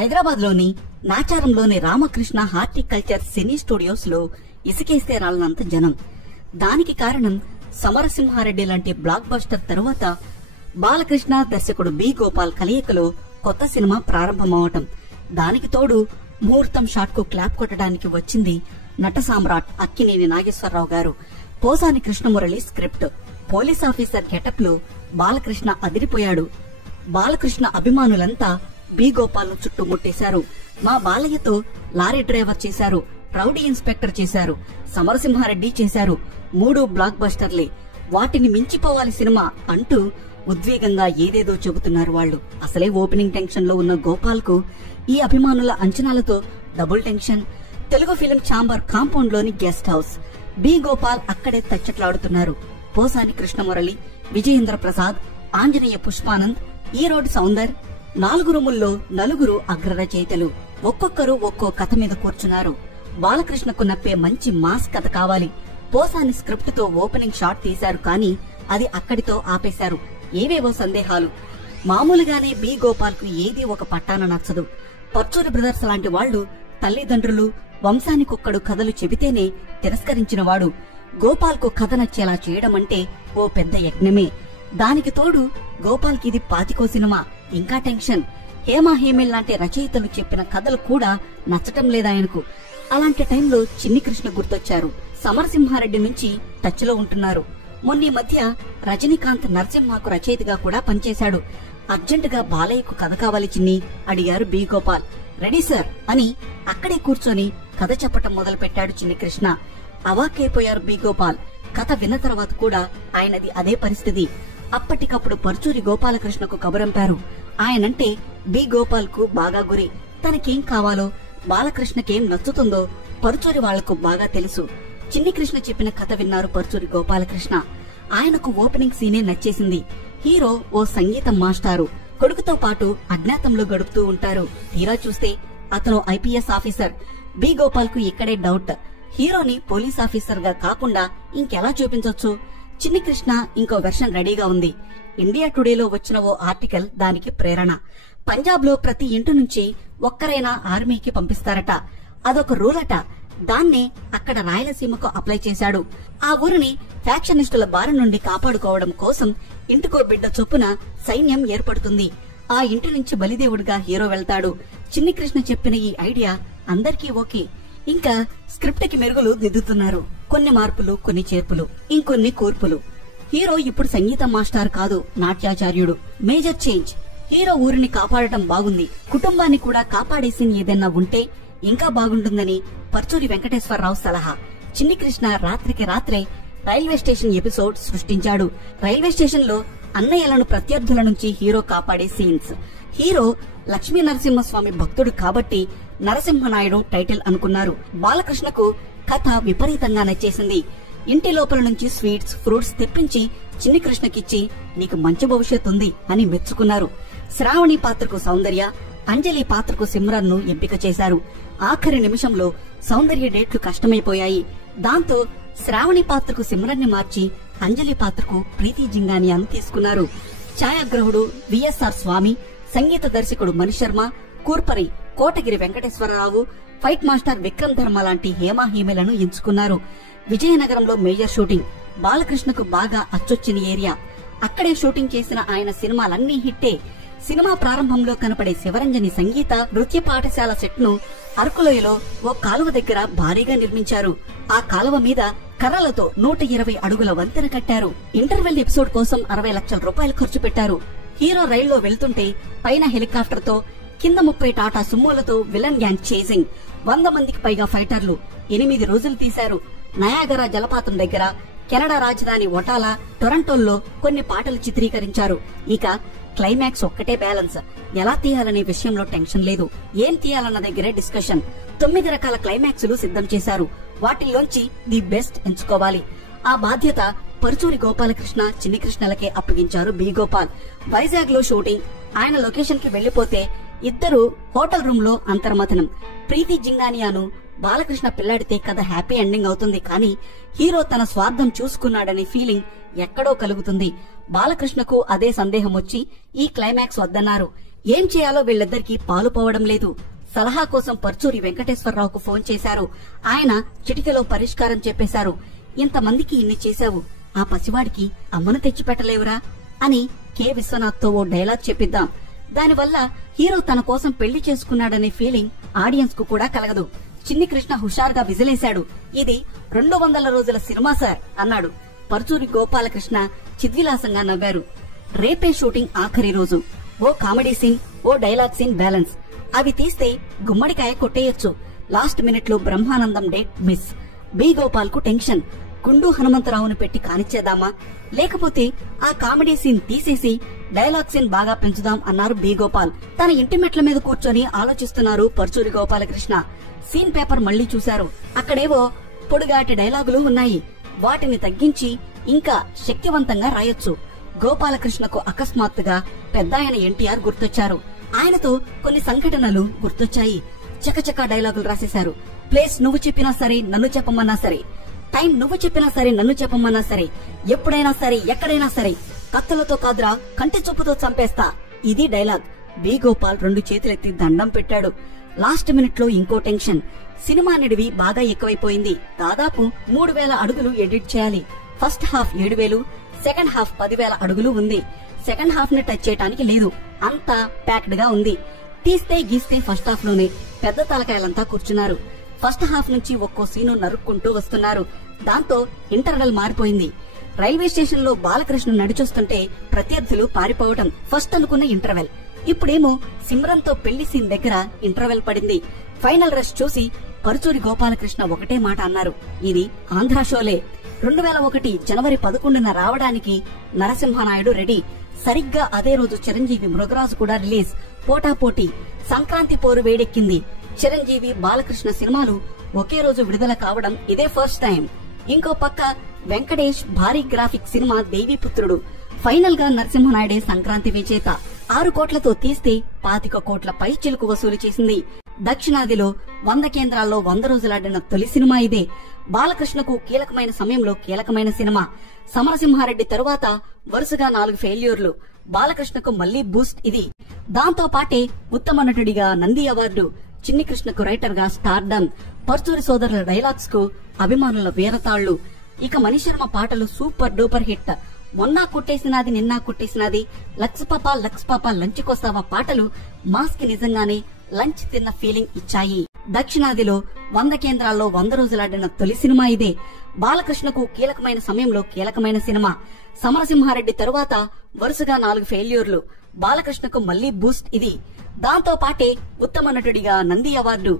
హైదరాబాద్ లోని నాచారంలోని రామకృష్ణ హార్టికల్చర్ సినీ స్టూడియోస్ లో ఇసుకేస్తే రాలనంత జనం. దానికి కారణం సమరసింహారెడ్డి లాంటి బ్లాక్ బస్టర్ తరువాత బాలకృష్ణ దర్శకుడు బి గోపాల్ కలయికలో కొత్త సినిమా ప్రారంభమవటం. దానికి తోడు ముహూర్తం షాట్ కు క్లాప్ కొట్టడానికి వచ్చింది నట సామ్రాట్ Akkineni Nageswara Rao garu. Posani Krishna Murali script. Police officer getup లో బాలకృష్ణ అదిరిపోయాడు. బాలకృష్ణ అభిమానులంతా బి గోపాల్ ను చుట్టుముట్టేశారు. మా బాలయ్యతో లారీ డ్రైవర్ చేశారు, రౌడీ ఇన్స్పెక్టర్ చేశారు, సమరసింహారెడ్డి చేశారు. 3 బ్లాక్ బస్టర్లే, వాటిని మించిపోవాలి సినిమా అంటూ ఉద్వేగంగా ఏదేదో చెబుతున్నారు వాళ్ళు. అసలే ఓపెనింగ్ టెన్షన్ లో ఉన్న గోపాల్ కు ఈ అభిమానుల అంచనాలతో double tension. Telugu film chamber compound లోని గెస్ట్ హౌస్. బి గోపాల్ అక్కడే తచ్చట్లాడుతున్నారు. పోసాని కృష్ణమురళి, విజయేంద్ర ప్రసాద్, ఆంజనేయ పుష్పానంద్, ఈరోడ్ సౌందర్, 4 రూముల్లో 4 అగ్ర రచయితలు. ఒక్కొక్కరు ఒక్కో కథ మీద కూర్చున్నారు. బాలకృష్ణకు నప్పే మంచి మాస్ కథ కావాలి. పోసాని స్క్రిప్ట్ తో ఓపెనింగ్ షాట్ తీశారు, కానీ అది అక్కడితో ఆపేశారు. ఏవేవో సందేహాలు. మామూలుగానే బి గోపాల్ కు ఏదీ ఒక పట్టాన నచ్చదు. పర్చూరి బ్రదర్స్ లాంటి వాళ్లు తల్లిదండ్రులు, వంశానికొక్కడు కథలు చెబితేనే తిరస్కరించినవాడు. గోపాల్ కు కథ నచ్చేలా చేయడమంటే ఓ పెద్ద యజ్ఞమే. దానికి తోడు గోపాల్ కిది 25వ సినిమా. ఇంకా టెన్షన్. హేమా హేమిల్ లాంటి రచయితలు చెప్పిన కథలు కూడా నచ్చటం లేదాయనకు. అలాంటి టైంలో చిన్ని కృష్ణ గుర్తొచ్చారు. సమరసింహారెడ్డి నుంచి టచ్ లో ఉంటున్నారు. మొన్నీ మధ్య రజనీకాంత్ నరసింహకు రచయితగా కూడా పనిచేశాడు. అర్జెంటుగా బాలయ్యకు కథ కావాలి చిన్ని అడిగారు బి గోపాల్. రెడీ సార్ అని అక్కడే కూర్చొని కథ చెప్పటం మొదలుపెట్టాడు చిన్ని కృష్ణ. అవాక్కైపోయారు బి గోపాల్. కథ విన్న తర్వాత కూడా ఆయనది అదే పరిస్థితి. అప్పటికప్పుడు పర్చూరి గోపాలకృష్ణకు కబురంపారు. ఆయనంటే బి గోపాల్ కు బాగా గురి. తనకేం కావాలో, బాలకృష్ణకేం నచ్చుతుందో పర్చూరి వాళ్లకు బాగా తెలుసు. చిన్ని కృష్ణ చెప్పిన కథ విన్నారు పర్చూరి గోపాలకృష్ణ. ఆయనకు ఓపెనింగ్ సీనే నచ్చేసింది. హీరో ఓ సంగీతం మాస్టారు, కొడుకుతో పాటు అజ్ఞాతంలో గడుపుతూ ఉంటారు. తీరా చూస్తే అతను ఐపీఎస్ ఆఫీసర్. బి గోపాల్ కు ఇక్కడే డౌట్. హీరోని పోలీస్ ఆఫీసర్ గా కాకుండా ఇంకెలా చూపించొచ్చు? చిన్ని కృష్ణ ఇంకో వెర్షన్ రెడీగా ఉంది. ఇండియా టుడేలో వచ్చిన ఓ ఆర్టికల్ దానికి ప్రేరణ. పంజాబ్ లో ప్రతి ఇంటి నుంచి ఒక్కరైనా ఆర్మీకి పంపిస్తారట. అదొక రూల్ అట. దాన్నే అక్కడ రాయలసీమకు అప్లై చేశాడు. ఆ ఊరిని ఫ్యాక్షనిస్టుల బారి నుండి కాపాడుకోవడం కోసం ఇంటికో బిడ్డ చొప్పున సైన్యం ఏర్పడుతుంది. ఆ ఇంటి నుంచి బలిదేవుడిగా హీరో వెళ్తాడు. చిన్ని కృష్ణ చెప్పిన ఈ ఐడియా అందరికీ ఓకే. ఇంకా స్క్రిప్ట్ కి మెరుగులు దిద్దుతున్నారు. కొన్ని మార్పులు, కొన్ని చేర్పులు, ఇంకొన్ని కూర్పులు. హీరో ఇప్పుడు సంగీత మాస్టర్ కాదు, నాట్యాచార్యుడు. Major change. హీరో ఊరిని కాపాడటం బాగుంది, కుటుంబాన్ని కూడా కాపాడేసిన ఏదైనా ఉంటే ఇంకా బాగుంటుందని పర్చూరి వెంకటేశ్వరరావు సలహా. చిన్ని కృష్ణ రాత్రికి రాత్రే రైల్వే స్టేషన్ ఎపిసోడ్ సృష్టించాడు. రైల్వే స్టేషన్ లో అన్నయ్యలను ప్రత్యర్థుల నుంచి హీరో కాపాడే సీన్స్. హీరో లక్ష్మీ నరసింహస్వామి భక్తుడు కాబట్టి నరసింహనాయుడు టైటిల్ అనుకున్నారు. బాలకృష్ణకు కథ విపరీతంగా నచ్చేసింది. ఇంటి లోపల నుంచి స్వీట్స్, ఫ్రూట్స్ తెప్పించి చిన్ని కృష్ణకిచ్చి నీకు మంచి భవిష్యత్తు ఉంది అని మెచ్చుకున్నారు. శ్రావణి పాత్రకు సౌందర్య, అంజలి పాత్రకు సిమ్రన్ ను ఎంపిక చేశారు. ఆఖరి నిమిషంలో సౌందర్య డేట్లు కష్టమైపోయాయి. దాంతో శ్రావణి పాత్రకు సిమ్రన్ ని మార్చి అంజలి పాత్రకు ప్రీతి జింగానియాను తీసుకున్నారు. ఛాయాగ్రహుడు విఎస్ఆర్ స్వామి, సంగీత దర్శకుడు మణిశర్మ, కూర్పరి కోటగిరి వెంకటేశ్వరరావు, ఫైట్ మాస్టర్ విక్రమ్ ధర్మ లాంటి హేమా హేమిలను ఎంచుకున్నారు. విజయనగరంలో మేజర్ షూటింగ్. బాలకృష్ణకు బాగా అచ్చొచ్చిన ఏరియా. అక్కడే షూటింగ్ చేసిన ఆయన సినిమాలన్నీ హిట్టే. సినిమా ప్రారంభంలో కనపడే శివరంజని సంగీత నృత్య పాఠశాల సెట్ ను అరకులోయలో ఓ కాలువ దగ్గర భారీగా నిర్మించారు. ఆ కాలువ మీద కర్రలతో 120 అడుగుల వంతెన కట్టారు. ఇంటర్వెల్ ఎపిసోడ్ కోసం 60 లక్షల రూపాయలు ఖర్చు పెట్టారు. హీరో రైల్లో వెళ్తుంటే పైన హెలికాప్టర్ తో, కింద 30 టాటా సుమ్మోలతో విలన్ గ్యాంగ్ చేసింగ్. 100 మందికి పైగా ఫైటర్లు. 8 రోజులు తీశారు. నయాగరా జలపాతం దగ్గర, కెనడా రాజధాని ఒటాలా, టొరంటోల్లో కొన్ని పాటలు చిత్రీకరించారు. ఇక క్లైమాక్స్ ఒక్కటే బ్యాలెన్స్. ఎలా తీయాలనే విషయంలో టెన్షన్ లేదు. ఏం తీయాలన్న దగ్గరే డిస్కషన్. 9 రకాల క్లైమాక్స్లు సిద్ధం చేశారు. వాటిల్లోంచి ది బెస్ట్ ఎంచుకోవాలి. ఆ బాధ్యత పరుచూరి గోపాలకృష్ణ, చిన్ని కృష్ణలకే అప్పగించారు బి గోపాల్. వైజాగ్ లో షూటింగ్. ఆయన లొకేషన్ కి వెళ్లిపోతే ఇద్దరు హోటల్ రూమ్ లో అంతర్మథనం. ప్రీతి జింగానియాను బాలకృష్ణ పిల్లాడితే కథ హ్యాపీ ఎండింగ్ అవుతుంది, కానీ హీరో తన స్వార్థం చూసుకున్నాడనే ఫీలింగ్ ఎక్కడో కలుగుతుంది. బాలకృష్ణకు అదే సందేహం వచ్చి ఈ క్లైమాక్స్ వద్దన్నారు. ఏం చేయాలో వీళ్ళిద్దరికీ పాలుపోవడం లేదు. సలహా కోసం పర్చూరి వెంకటేశ్వరరావుకు ఫోన్ చేశారు. ఆయన చిటికెలో పరిష్కారం చెప్పేశారు. ఇంతమందికి ఇన్ని చేశావు, ఆ పసివాడికి అమ్మను తెచ్చిపెట్టలేవురా అని కె విశ్వనాథ్తో ఓ డైలాగ్ చెప్పిద్దాం. దానివల్ల హీరో తన కోసం పెళ్లి చేసుకున్నాడనే ఫీలింగ్ ఆడియన్స్ కు కూడా కలగదు. చిన్ని కృష్ణ హుషారుగా విజిలేశాడు. ఇది 200 రోజుల సినిమా సార్ అన్నాడు. పర్చూరి గోపాలకృష్ణ చిద్విలాసంగా నవ్వారు. రేపే షూటింగ్ ఆఖరి రోజు. ఓ కామెడీ సీన్, ఓ డైలాగ్ సీన్ బ్యాలెన్స్. అవి తీస్తే గుమ్మడికాయ కొట్టేయొచ్చు. లాస్ట్ మినిట్ లో Brahmanandam date miss. B Gopal కు టెన్షన్. గుండు హనుమంతరావును పెట్టి కానిచ్చేద్దామా, లేకపోతే ఆ కామెడీ సీన్ తీసేసి డైలాగ్ సీన్ బాగా పెంచుదాం అన్నారు బి గోపాల్. తన ఇంటి మెట్ల మీద కూర్చొని ఆలోచిస్తున్నారు పర్చూరి గోపాలకృష్ణ. సీన్ పేపర్ మళ్లీ చూశారు. అక్కడేవో పొడుగాటి డైలాగులు ఉన్నాయి. వాటిని తగ్గించి ఇంకా శక్తివంతంగా రాయొచ్చు. గోపాలకృష్ణకు అకస్మాత్తుగా పెద్దాయన ఎన్టీఆర్ గుర్తొచ్చారు. ఆయనతో కొన్ని సంఘటనలు గుర్తొచ్చాయి. చకచకా డైలాగులు రాసేశారు. ప్లేస్ నువ్వు చెప్పినా సరే, నన్ను చెప్పమన్నా సరే, టైం నువ్వు చెప్పినా సరే, నన్ను చెప్పమన్నా సరే, ఎప్పుడైనా సరే, ఎక్కడైనా సరే, కత్తులతో కాదురా కంటి చూపుతో చంపేస్తా. ఇది డైలాగ్. బి గోపాల్ 2 చేతులెత్తి దండం పెట్టాడు. లాస్ట్ మినిట్ లో ఇంకో టెన్షన్. సినిమా నిడివి బాగా ఎక్కువైపోయింది. దాదాపు 3000 అడుగులు ఎడిట్ చేయాలి. ఫస్ట్ హాఫ్ 7000, సెకండ్ హాఫ్ 10,000 అడుగులు ఉంది. సెకండ్ హాఫ్ ని టచ్ చేయడానికి లేదు. అంతా ప్యాక్డ్ గా ఉంది. తీస్తే గీస్తే ఫస్ట్ హాఫ్ లోనే పెద్ద తలకాయలంతా కూర్చున్నారు. ఫస్ట్ హాఫ్ నుంచి ఒక్కో సీను నరుక్కుంటూ వస్తున్నారు. దాంతో ఇంటర్వెల్ మారిపోయింది. రైల్వే స్టేషన్ లో బాలకృష్ణ నడిచొస్తుంటే ప్రత్యర్థులు పారిపోవటం ఫస్ట్ అనుకున్న ఇంటర్వెల్. ఇప్పుడేమో సిమ్రన్ తో పెళ్లి సీన్ దగ్గర ఇంటర్వెల్ పడింది. ఫైనల్ రష్ చూసి పరుచూరి గోపాలకృష్ణ ఒకటే మాట అన్నారు, ఇది ఆంధ్ర షోలే. 2001 జనవరి 11న రావడానికి నరసింహనాయుడు రెడీ. సరిగ్గా అదే రోజు చిరంజీవి మృగరాజు కూడా రిలీజ్. పోటాపోటీ సంక్రాంతి పోరు వేడెక్కింది. చిరంజీవి బాలకృష్ణ సినిమాలు ఒకే రోజు విడుదల కావడం ఇదే ఫస్ట్ టైం. ఇంకో పక్క వెంకటేష్ భారీ గ్రాఫిక్ సినిమా దేవీపుత్రుడు. ఫైనల్ గా నరసింహనాయుడే సంక్రాంతి విజేత. 6 కోట్లతో తీస్తే 25 కోట్ల పై చిలుకు వసూలు చేసింది. దక్షిణాదిలో 100 కేంద్రాల్లో 100 రోజులాడిన తొలి సినిమా ఇదే. బాలకృష్ణకు కీలకమైన సమయంలో కీలకమైన సినిమా. సమరసింహారెడ్డి తరువాత వరుసగా 4 ఫెయిల్యూర్లు. బాలకృష్ణకు మళ్లీ బూస్ట్ ఇది. దాంతో పాటే ఉత్తమ నటుడిగా నంది అవార్డు. చిన్ని కృష్ణకు రైటర్ గా స్టార్డమ్. పర్చూరి సోదరుల డైలాగ్స్ కు అభిమానుల వీరతాళ్లు. ఇక మణిశర్మ పాటలు సూపర్ డూపర్ హిట్. మొన్నా కుట్టేసినాది, నిన్నా కుట్టేసినాది, లక్స్ పాప లంచ్కొస్తావా పాటలు మాస్ కి నిజంగానే లంచ్ తిన్న ఫీలింగ్ ఇచ్చాయి. దక్షిణాదిలో 100 కేంద్రాల్లో 100 రోజులాడిన తొలి సినిమా ఇదే. బాలకృష్ణకు కీలకమైన సమయంలో కీలకమైన సినిమా. సమరసింహారెడ్డి తరువాత వరుసగా 4 ఫెయిల్యూర్లు. బాలకృష్ణకు మళ్లీ బూస్ట్ ఇది. దాంతో పాటే ఉత్తమ నటుడిగా నంది అవార్డు.